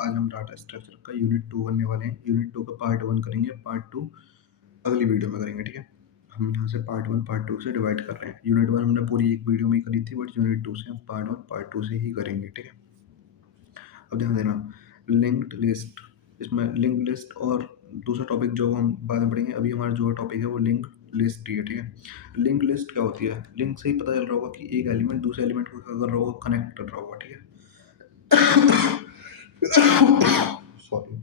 आज हम data structure का यूनिट 2 करने वाले हैं। यूनिट 2 का पार्ट 1 करेंगे, पार्ट 2 अगली वीडियो में करेंगे, ठीक है? हम यहाँ से पार्ट 1 पार्ट 2 से डिवाइड कर रहे हैं। यूनिट 1 हमने पूरी एक वीडियो में ही करी थी, बट यूनिट 2 से हम पार्ट 1 पार्ट 2 से ही करेंगे, ठीक है? अब ध्यान देना, लिंक्ड लिस्ट, इसमें लिंक्ड लिस्ट और दूसरा टॉपिक जो हम बाद में पढ़ेंगे, अभी हमारा जो टॉपिक है वो लिंक्ड लिस्ट ही है, ठीक है? लिंक्ड लिस्ट क्या होती है? लिंक से ही पता चल रहा होगा कि एक एलिमेंट दूसरे एलिमेंट को क्या कर रहा होगा, कनेक्ट कर रहा होगा, ठीक है? सॉरी।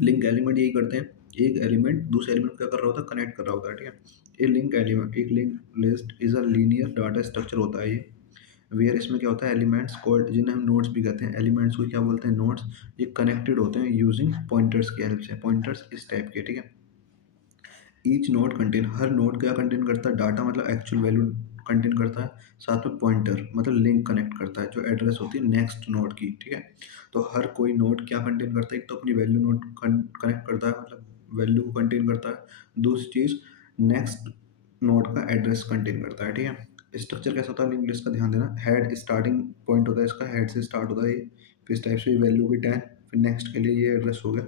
लिंक एलिमेंट यही करते हैं, एक एलिमेंट दूसरे एलिमेंट को क्या कर रहा होता है, कनेक्ट कर रहा होता है, ठीक है? ए लिंक एलिमेंट, एक link list is a linear data structure होता है ये, वेयर इसमें क्या होता है, एलिमेंट्स कॉल्ड, जिन्हें हम नोड्स भी कहते हैं, एलिमेंट्स को क्या बोलते हैं, नोड्स। ये कनेक्टेड होते हैं यूजिंग पॉइंटर्स की हेल्प से, पॉइंटर्स इस टाइप के, ठीक है? ईच नोड कंटेन, हर नोड क्या कंटेन करता है, डाटा मतलब एक्चुअल वैल्यू कंटेन करता है, साथ में पॉइंटर मतलब लिंक कनेक्ट करता है, जो एड्रेस होती है नेक्स्ट नोड की, ठीक है? तो हर कोई नोड क्या कंटेन करता है, एक तो अपनी वैल्यू नोड कनेक्ट करता है, मतलब वैल्यू को कंटेन करता है, दूसरी चीज़ नेक्स्ट नोड का एड्रेस कंटेन करता है, ठीक है? स्ट्रक्चर कैसा होता है लिंक लिस्ट का, ध्यान देना, हेड स्टार्टिंग पॉइंट होता है इसका, हेड से स्टार्ट होता है ये, फिर इस टाइप से वैल्यू की 10, फिर नेक्स्ट के लिए ये एड्रेस हो गया,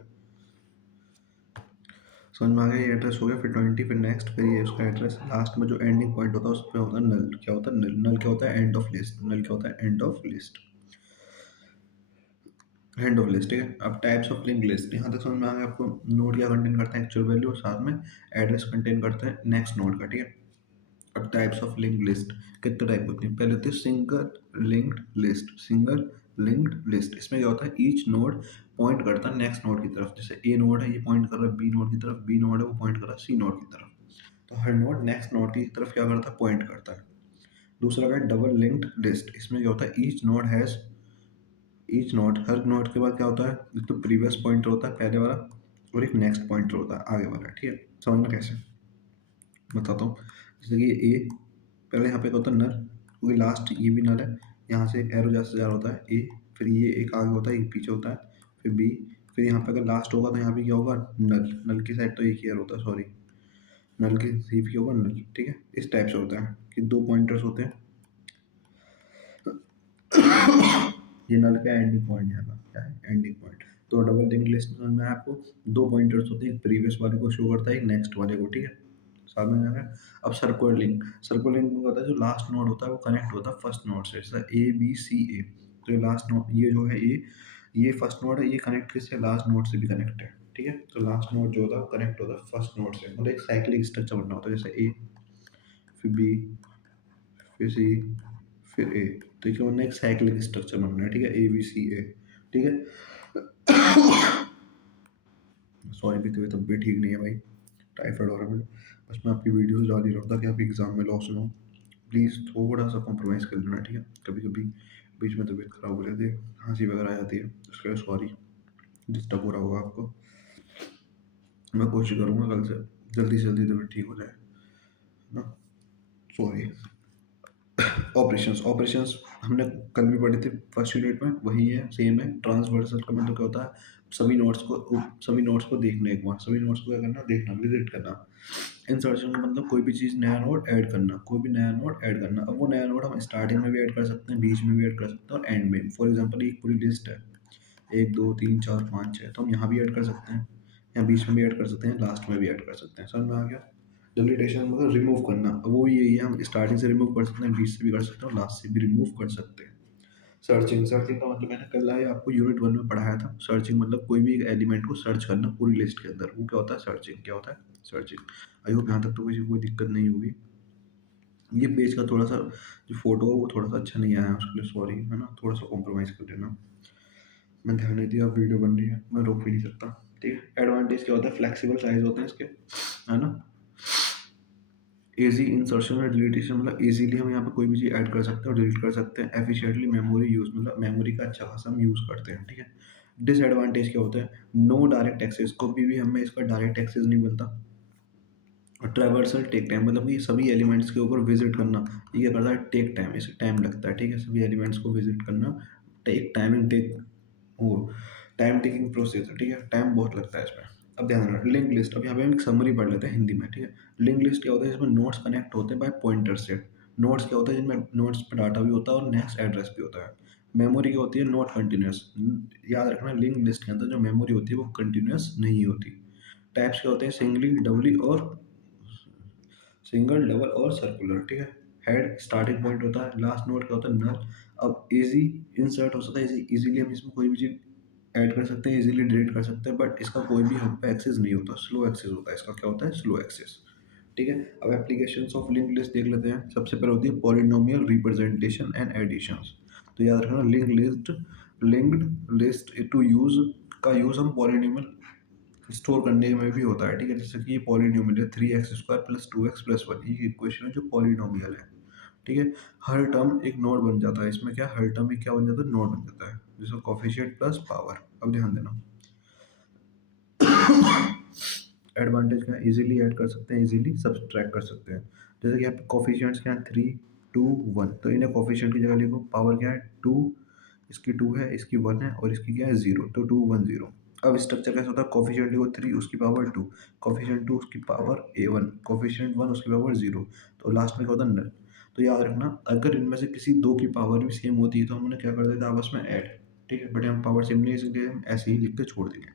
समझ में आ गया? ये एड्रेस हो गया, फिर 20, फिर नेक्स्ट, फिर ये उसका एड्रेस, लास्ट में जो एंडिंग पॉइंट होता है उस पे होता है नल। क्या होता है नल? नल क्या होता है, एंड ऑफ लिस्ट। नल क्या होता है, end of list, end of list, ठीक है? अब टाइप्स ऑफ लिंक लिस्ट, यहाँ तक समझ में आ गया आपको? नोड क्या कंटेन करता है, एक्चुअल वैल्यू, और साथ में एड्रेस कंटेन करता है नेक्स्ट नोड का, ठीक है? अब टाइप्स ऑफ लिंक लिस्ट कितने टाइप होती हैं? पहले होती है single linked list, single linked list. इसमें क्या होता है, ईच नोड पॉइंट करता है नेक्स्ट नोड की तरफ, जैसे ए नोड है, ये पॉइंट कर रहा है बी नोड की तरफ, बी नोड है वो पॉइंट कर रहा है सी नोड की तरफ। तो हर नोड नेक्स्ट नोड की तरफ क्या करता है, पॉइंट करता है। दूसरा है डबल लिंक्ड लिस्ट, इसमें क्या होता है, each node has, each node, her node के बाद क्या होता है, एक तो प्रीवियस पॉइंटर होता है पहले वाला, और एक नेक्स्ट पॉइंटर होता है आगे वाला, ठीक है? समझना कैसे, बताता हूँ। जैसे कि ए, पहले यहाँ पे क्या होता है नल, क्योंकि लास्ट ये भी नल है, यहाँ से एक एरो जैसे जा रहा होता है ए, फिर ये एक आगे होता है एक पीछे होता है, फिर बी, फिर यहाँ पे अगर लास्ट होगा तो यहाँ पे क्या होगा, नल। नल की साइड तो एक ही एरो होता है, सॉरी, नल की सी भी होगा नल, ठीक है? इस टाइप से होता है कि दो पॉइंटर्स होते हैं। ये नल का एंडिंग पॉइंट, यहाँ का क्या है, एंडिंग पॉइंट। तो डबल लिंक लिस्ट में आपको दो पॉइंटर्स होते हैं, एक प्रीवियस वाले को शो करता है, एक नेक्स्ट वाले को, ठीक है? साथ में जाकर अब सर्कुलर लिंक, सर्कुलर लिंक में होता है जो लास्ट नोड होता है वो कनेक्ट होता है फर्स्ट नोड से, जैसे ए बी सी ए। तो ये लास्ट नोड, ये जो है ये फर्स्ट नोड है, ये कनेक्ट किससे, लास्ट नोड से भी कनेक्ट है, ठीक है? तो लास्ट नोड जो होता है वो कनेक्ट होता है फर्स्ट नोड से, मतलब एक साइक्लिक स्ट्रक्चर बनना होता है, जैसे ए, फिर बी, फिर सी, फिर ए। तो क्या बनना है, एक साइक्लिक स्ट्रक्चर बनना है, ठीक है? ए बी सी ए, ठीक है? सॉरी, भी तबीयत ठीक नहीं है भाई, टाइफाइड हो रहा है मुझे। बस मैं आपकी वीडियोस डाल ही रहा था कि आप एग्जाम में लॉस ना हो। प्लीज़ थोड़ा सा कॉम्प्रोमाइज़ कर लेना, ठीक है? कभी कभी बीच में तबीयत खराब हो जाती है, खांसी वगैरह आ जाती है, उसके लिए सॉरी, डिस्टर्ब हो रहा होगा आपको। मैं कोशिश करूँगा कल से जल्दी से जल्दी तबीयत ठीक हो जाए ना, सॉरी। ऑपरेशंस, ऑपरेशंस हमने कल भी पढ़े थे फर्स्ट यूनिट में, वही है, सेम है। ट्रांसवर्सल का मतलब क्या होता है, सभी नोट्स को देखना, एक बार सभी नोट्स को क्या करना, देखना, विजिट करना। इंसर्शन का मतलब कोई भी चीज़ नया नोड ऐड करना, कोई भी नया नोड ऐड करना। अब वो नया नोड हम स्टार्टिंग में भी ऐड कर सकते हैं, बीच में भी ऐड कर सकते हैं और एंड में। फॉर एग्जांपल एक पूरी लिस्ट है, 1 2 3 4 5 6, तो हम यहाँ भी ऐड कर सकते हैं, यहाँ बीच में भी ऐड कर सकते हैं, लास्ट में भी ऐड कर सकते हैं। समझ में आ गया? डिलीटेशन मतलब रिमूव करना, वो यही है, हम स्टार्टिंग से रिमूव कर सकते हैं, बीच से भी कर सकते हैं और लास्ट से भी रिमूव कर सकते हैं। सर्चिंग, सर्चिंग का मतलब मैंने कल आया आपको यूनिट 1 में पढ़ाया था। सर्चिंग मतलब कोई भी एक एलिमेंट को सर्च करना पूरी लिस्ट के अंदर, वो क्या होता है, सर्चिंग। क्या होता है, सर्चिंग। आई होप यहाँ तक तो किसी को कोई दिक्कत नहीं होगी। ये पेज का थोड़ा सा जो फोटो है वो थोड़ा सा अच्छा नहीं आया, उसके लिए सॉरी, है ना? थोड़ा सा कॉम्प्रोमाइज़ कर देना। मैं ध्यान नहीं दिया, अब वीडियो बन रही है, मैं रोक भी नहीं सकता, ठीक है? एडवांटेज क्या होता है, फ्लेक्सिबल साइज होते हैं इसके, है ना? ईजी इंसर्शन और डिलीटेशन, मतलब इजीली हम यहाँ पे कोई भी चीज़ ऐड कर सकते हैं और डिलीट कर सकते हैं। एफिशिएंटली मेमोरी यूज़, मतलब मेमोरी का अच्छा खासा हम यूज़ करते हैं, ठीक है? डिसएडवांटेज क्या होता है, नो डायरेक्ट एक्सेस, कभी भी हमें इसका डायरेक्ट एक्सेस नहीं मिलता। और ट्रैवर्सल टेक टाइम, मतलब कि सभी एलिमेंट्स के ऊपर विजिट करना, ये क्या करता है, टेक टाइम, इसे टाइम लगता है, ठीक है? सभी एलिमेंट्स को विजिट करना टेक टाइमिंग, टेक वो टाइम टेकिंग प्रोसेस है, ठीक है? टाइम बहुत लगता है इसमें। अब ध्यान रखना, लिंक लिस्ट, अब यहाँ पे हम एक समरी पढ़ लेते हैं हिंदी में, ठीक है? लिंक लिस्ट क्या होता है, इसमें नोट्स कनेक्ट होते हैं बाय पॉइंटर से। नोट्स क्या होता है, जिनमें नोट्स पे डाटा भी होता है और नेक्स्ट एड्रेस भी होता है। मेमोरी क्या होती है? Not continuous. याद रखना लिंक्ड लिस्ट के अंदर जो मेमोरी होती है वो कंटिन्यूअस नहीं होती। टाइप्स क्या होते हैं? सिंगली, डबली और सिंगल, डबल और सर्कुलर, ठीक है। हेड स्टार्टिंग पॉइंट होता है, लास्ट नोड क्या होता है? नल। अब इजी इंसर्ट हो सकता है, इजीली हम इसमें कोई भी चीज ऐड कर सकते हैं, इजीली डिलीट कर सकते हैं, बट इसका कोई भी हम पे एक्सेस नहीं होता, स्लो एक्सेस होता है इसका। क्या होता है? स्लो एक्सेस, ठीक है। अब एप्लीकेशंस ऑफ लिंक लिस्ट देख लेते हैं। सबसे पहले होती है पॉलिनोमियल रिप्रेजेंटेशन एंड एडिशंस। तो याद रखना लिंक्ड लिस्ट टू यूज का यूज हम पॉलिनोमियल स्टोर करने में भी होता है, ठीक है। जैसे कि ये पॉलिनोमियल है 3x² प्लस 2x प्लस 1, ये इक्वेशन है जो पॉलिनोमियल है, ठीक है। हर टर्म एक नोड बन जाता है इसमें। क्या हर टर्म एक क्या बन जाता है? नोड बन जाता है, जिसका कोफिशिएंट प्लस पावर। अब ध्यान देना, एडवांटेज क्या है? इजीली ऐड कर सकते हैं, इजीली सब्सट्रैक्ट कर सकते हैं। जैसे कि यहाँ पे कोफिशिएंट्स क्या है? 3, 2, 1। तो इन्हें कोफिशिएंट की जगह लिखो। पावर क्या है? 2, इसकी 2 है, इसकी 1 है और इसकी क्या है? 0। तो 2, 1, 0। अब स्ट्रक्चर कैसा होता है? कोफिशिएंट लिखो 3, उसकी पावर 2, कोफिशिएंट 2 उसकी पावर A1, कोफिशिएंट 1 उसकी पावर 0। तो लास्ट में क्या होता है? नल। तो याद रखना, अगर इनमें से किसी दो की पावर भी सेम होती है तो हम उन्हें क्या कर देते हैं? आपस में ऐड, ठीक है। बट हम पावर सेम नहीं, इसलिए हम ऐसे ही लिख के छोड़ देंगे,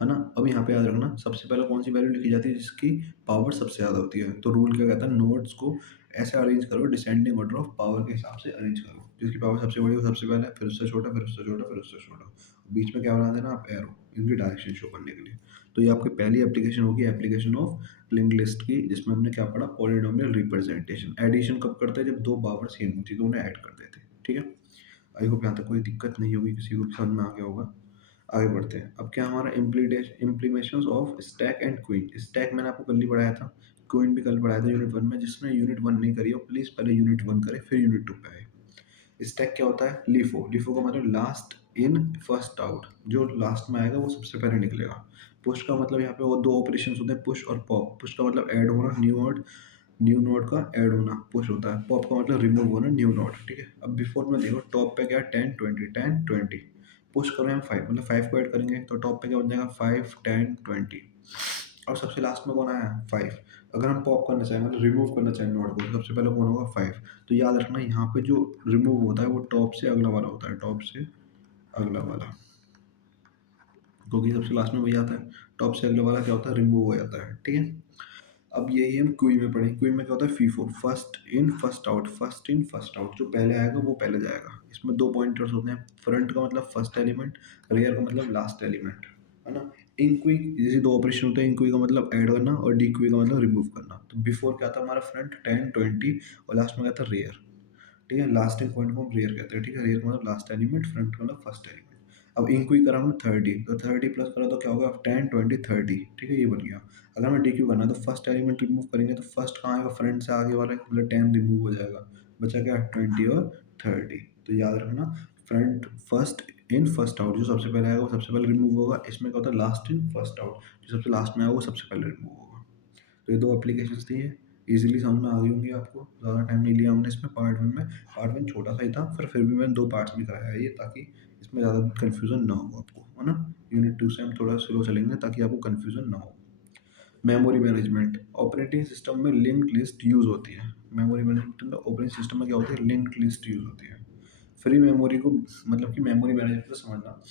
है ना। अब यहाँ पे याद रखना, सबसे पहले कौन सी वैल्यू लिखी जाती है? जिसकी पावर सबसे ज़्यादा होती है। तो रूल क्या कहता है? नोड्स को ऐसे अरेंज करो, डिसेंडिंग ऑर्डर ऑफ पावर के हिसाब से अरेंज करो। जिसकी पावर सबसे बड़ी हो सबसे पहले, फिर उससे छोटा, फिर उससे छोटा, फिर उससे छोटा। बीच में क्या बना देना आप? एरो, इनकी डायरेक्शन शो करने के लिए। तो ये आपकी पहली एप्लीकेशन होगी, एप्लीकेशन ऑफ लिंक लिस्ट की, जिसमें हमने क्या पढ़ा? Polynomial representation. एडिशन कब करते हैं? जब दो पावर सेम होती है तो उन्हें ऐड कर देते हैं, ठीक है। आई होप यहाँ तक कोई दिक्कत नहीं होगी, किसी को भी समझ में आ गया होगा। आगे बढ़ते हैं। अब क्या हमारा implementations of stack and queue. Stack मैंने आपको कल ही पढ़ाया था, क्वीन भी कल पढ़ाया था यूनिट 1 में। जिसने यूनिट 1 नहीं करी हो प्लीज़ पहले यूनिट 1 करे, फिर यूनिट 2 पे आए। स्टैक क्या होता है? लीफो। लीफो का मतलब लास्ट इन फर्स्ट आउट, जो लास्ट में आएगा वो सबसे पहले निकलेगा। पुश का मतलब यहाँ पे वो दो ऑपरेशन होते हैं, पुश और पॉप। पुश का मतलब ऐड होना, न्यू नोड का ऐड होना पुश होता है। पॉप का मतलब रिमूव होना, न्यू नोड, ठीक है। अब बिफोर में देखो, टॉप पे क्या है? 10, 20, 10, 20। पुश करें हम 5, मतलब 5 को ऐड करेंगे तो टॉप पे क्या बन जाएगा? 5, 10, 20। और सबसे लास्ट में कौन आया? 5। अगर हम पॉप करना चाहें, मतलब रिमूव करना चाहें नोड को, तो सबसे पहले कौन होगा? 5। तो याद रखना, यहाँ पे जो रिमूव होता है वो टॉप से अगला वाला होता है, टॉप से अगला वाला, क्योंकि सबसे लास्ट में वही आता है। टॉप से अगला वाला क्या होता है? रिमूव हो जाता है, ठीक है। अब यही हम क्वी में पढ़ें। क्वी में क्या होता है? FIFO, first in first out. First in first out, जो पहले आएगा वो पहले जाएगा। इसमें दो पॉइंटर्स होते हैं, फ्रंट का मतलब फर्स्ट एलिमेंट, रेयर का मतलब लास्ट एलिमेंट, है ना। इन क्वी जैसे दो ऑपरेशन होते हैं। इन क्वी का मतलब ऐड करना और डी क्वी का मतलब रिमूव करना। तो बिफोर क्या था हमारा? फ्रंट 10, 20 और लास्ट में क्या था? रेयर, ठीक है। लास्टिंग पॉइंट को हम रेयर कहते हैं, ठीक है। रेयर का मतलब लास्ट एलिमेंट, फ्रंट का मतलब फर्स्ट एलिमेंट। अब इंक्वी करा हमने 30, तो 30 प्लस करा तो क्या होगा? 10, 20, 30, ठीक है, ये बन गया। अगर हमें डी क्यू करना है तो फर्स्ट एलिमेंट रिमूव करेंगे, तो फर्स्ट कहाँ आएगा? फ्रंट से आगे वाला, मतलब 10 रिमूव हो जाएगा, बचा क्या? 20 और 30। तो याद रखना, front first in first out, जो सबसे पहले आएगा वो सबसे पहले रिमूव होगा। इसमें क्या होता है? लास्ट इन फर्स्ट आउट, जो सबसे लास्ट में आएगा वो सबसे पहले रिमूव होगा। तो ये दो एप्लीकेशंस थी, ये इजीली समझ में आ गई होंगी आपको। ज़्यादा टाइम नहीं लिया हमने इसमें पार्ट 1 में। पार्ट 1 छोटा सा ही था, फिर भी मैंने 2 पार्ट्स में कराया है ये, ताकि इसमें ज़्यादा कन्फ्यूज़न ना हो आपको, है ना। यूनिट 2 से हम थोड़ा स्लो चलेंगे ताकि आपको कन्फ्यूज़न ना हो। Memory management. ऑपरेटिंग सिस्टम में लिंक्ड लिस्ट यूज़ होती है। मेमोरी मैनेजमेंट में ऑपरेटिंग सिस्टम में क्या होती है? लिंक्ड लिस्ट यूज़ होती है। फ्री मेमोरी को, मतलब कि मेमोरी मैनेजमेंट को समझना।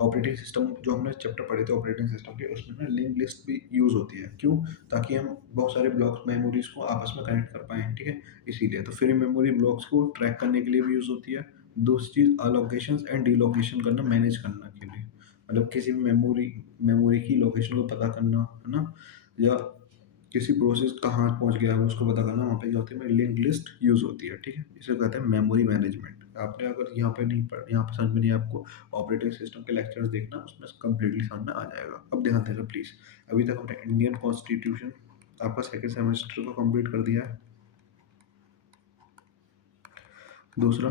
ऑपरेटिंग सिस्टम जो हमने चैप्टर पढ़े थे ऑपरेटिंग सिस्टम के, उसमें ना लिंक लिस्ट भी यूज़ होती है। क्यों? ताकि हम बहुत सारे ब्लॉक्स मेमोरीज को आपस में कनेक्ट कर पाएँ, ठीक है। इसीलिए तो फ्री मेमोरी ब्लॉक्स को ट्रैक करने के लिए भी यूज़ होती है। दूसरी चीज़, अलोकेशंस एंड डीलोकेशन करना, मैनेज करने के लिए, मतलब किसी भी मेमोरी मेमोरी की लोकेशन को पता करना, है ना। या किसी प्रोसेस कहाँ पहुँच गया है उसको पता करना, वहाँ पे क्या होती है? लिंक लिस्ट यूज़ होती है, ठीक है। इसे कहते हैं मेमोरी मैनेजमेंट। आपने अगर यहाँ पे नहीं पढ़, यहाँ पे समझ में नहीं है आपको, ऑपरेटिंग सिस्टम के लेक्चर्स देखना, उसमें कंप्लीटली समझ में आ जाएगा। अब ध्यान देना प्लीज़। अभी तक हमने इंडियन कॉन्स्टिट्यूशन आपका सेकंड सेमेस्टर को कंप्लीट कर दिया है। दूसरा,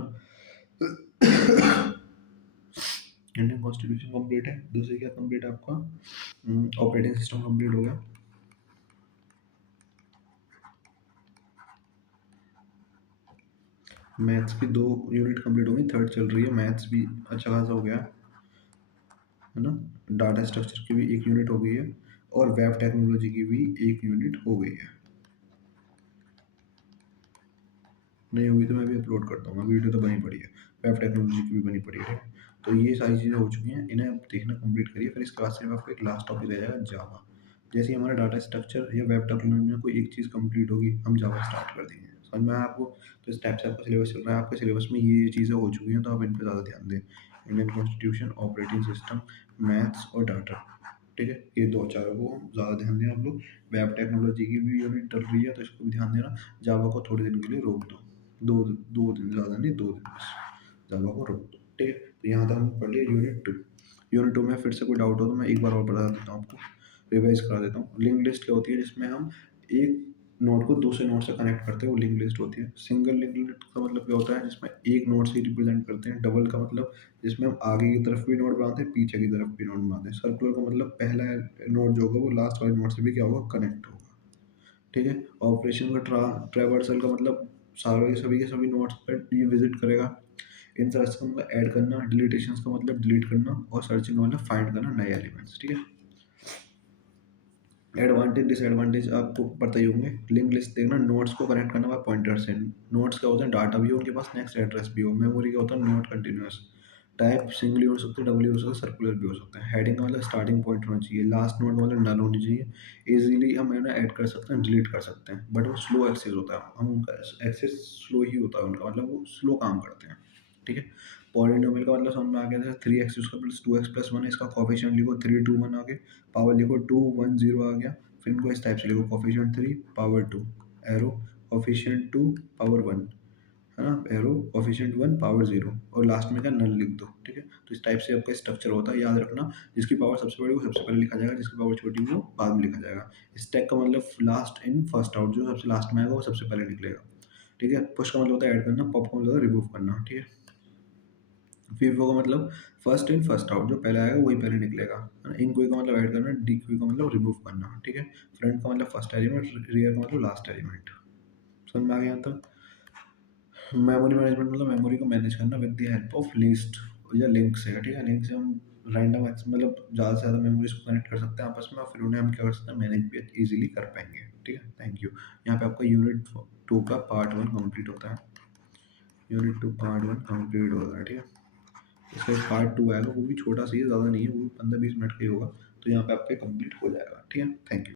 इंडियन कॉन्स्टिट्यूशन कंप्लीट है। दूसरी क्या कंप्लीट है आपका? ऑपरेटिंग सिस्टम कंप्लीट हो गया। मैथ्स की 2 यूनिट कंप्लीट हो गई, थर्ड चल रही है। मैथ्स भी अच्छा खासा हो गया, है ना। डाटा स्ट्रक्चर की भी 1 यूनिट हो गई है और वेब टेक्नोलॉजी की भी 1 यूनिट हो गई है। नहीं हुई तो मैं भी अपलोड कर दूंगा, वीडियो तो बनी पड़ी है। वेब टेक्नोलॉजी की भी बनी पड़ी है, ठीक है? तो ये सारी चीज़ें हो चुकी हैं, इन्हें आप देखना कंप्लीट करिए, फिर इसके बाद सिर्फ आपको एक लास्ट टॉपिक रह जाएगा जावा। जैसे ही हमारा डाटा स्ट्रक्चर या वेब टेक्नोलॉजी में कोई एक चीज़ कंप्लीट होगी, हम जावा स्टार्ट कर देंगे। समझ में आया आपको? तो इस टाइप से आपका सिलेबस चल रहा है, आपके सिलेबस में ये चीज़ें हो चुकी हैं, तो आप इन पे ज़्यादा ध्यान दें। Indian constitution, operating system, maths और डाटा, ठीक है? ये 2-4 को ज़्यादा ध्यान देना आप लोग। वेब टेक्नोलॉजी की भी यूनिट चल रही है, तो इसको भी ध्यान देना। जावा को थोड़े दिन के लिए रोक दो। 2 दिन, ज़्यादा नहीं, 2 दिन बस। जावा को रोक दो, ठीक है? तो यहाँ तक हमने पढ़ लिया यूनिट 2। यूनिट 2 में फिर से कोई डाउट हो तो मैं एक बार और बता देता हूँ आपको, रिवाइज़ करा देता हूँ। लिंक्ड लिस्ट क्या होती है? जिसमें हम एक नोड को दूसरे नोड से कनेक्ट करते हैं, वो लिंक्ड लिस्ट होती है। सिंगल लिंक्ड लिस्ट का मतलब क्या होता है? जिसमें एक नोड से ही रिप्रेज़ेंट करते हैं। डबल का मतलब जिसमें हम आगे की तरफ भी नोड बनाते हैं, पीछे की तरफ भी नोड बनाते हैं। सर्कुलर का मतलब पहला नोड जो होगा वो लास्ट वाले नोड से भी क्या होगा? कनेक्ट होगा, ठीक है? ऑपरेशन का ट्रैवर्सल का मतलब सारे सभी के सभी नोड्स पे ये विज़िट करेगा। इंसर्ट्स का मतलब ऐड करना, डिलीटेशंस का मतलब डिलीट करना और सर्चिंग का मतलब फाइंड करना नए एलिमेंट्स, ठीक है? एडवांटेज डिसएडवांटेज आपको पता ही होंगे। लिंक लिस्ट देखना, नोड्स को कनेक्ट करना बाय पॉइंटर से। नोड्स क्या होते हैं? डाटा भी हो उनके पास, नेक्स्ट एड्रेस भी हो। मेमोरी क्या होता है? Node continuous. टाइप सिंगल हो सकते हैं, डबल हो सकते हैं, सर्कुलर भी हो सकते हैं। हेडिंग का मतलब स्टार्टिंग पॉइंट होना चाहिए। लास्ट नोड का मतलब नल होनी चाहिए। इजीली हम है ना ऐड कर सकते हैं, डिलीट कर सकते हैं, बट वो स्लो एक्सेस होता है। हम उनका एक्सेस स्लो ही होता है उनका, मतलब वो स्लो काम करते हैं, ठीक है? पॉलिनोमियल का मतलब समझ में आ गया, जैसे 3x उसका प्लस 2x प्लस 1 है, इसका कोफिशिएंट लिखो 3 2 1 आ गया, पावर लिखो 2 1 0 आ गया। फिर इनको इस टाइप से लिखो, coefficient 3 power 2 arrow, coefficient 2 power 1, है ना? एरो कोफिशिएंट 1 पावर 0 और लास्ट में क्या? नल लिख दो, ठीक है? तो इस टाइप से आपका स्ट्रक्चर होता है, याद रखना। जिसकी पावर सबसे बड़ी वो सबसे पहले लिखा जाएगा, जिसकी पावर छोटी वो बाद में लिखा जाएगा। स्टैक का मतलब लास्ट इन फर्स्ट आउट, जो सबसे लास्ट में आएगा वो सबसे पहले निकलेगा, ठीक है? पुश का मतलब होता है ऐड करना, पॉप का मतलब होता है रिमूव करना, ठीक है? फीफो का मतलब फर्स्ट इन फर्स्ट आउट, जो पहले आएगा वही पहले निकलेगा, है ना? इन क्यू का मतलब ऐड करना, डी क्यू का मतलब रिमूव करना, ठीक है? फ्रंट का मतलब फर्स्ट एलिमेंट, रियर का मतलब लास्ट एलिमेंट। समझ में आ गया यहाँ तक? मेमोरी मैनेजमेंट मतलब मेमोरी को मैनेज करना with the help of list या लिंक से, ठीक है? लिंक से हम रैंडम एक्सेस मतलब ज़्यादा से ज़्यादा मेमोरीज को कनेक्ट कर सकते हैं आपस में, और फिर उन्हें हम क्या कर सकते हैं? मैनेज भी इजीली कर पाएंगे, ठीक है? Thank you. यहाँ पे आपका यूनिट 2 का पार्ट 1 कंप्लीट होता है। यूनिट 2 पार्ट 1 कंप्लीट होता है, ठीक है? इसका एक पार्ट 2 आएगा, वो भी छोटा सा ही है, ज़्यादा नहीं है, वो भी 15-20 मिनट का ही होगा। तो यहाँ पे आपका कंप्लीट हो जाएगा, ठीक है? Thank you.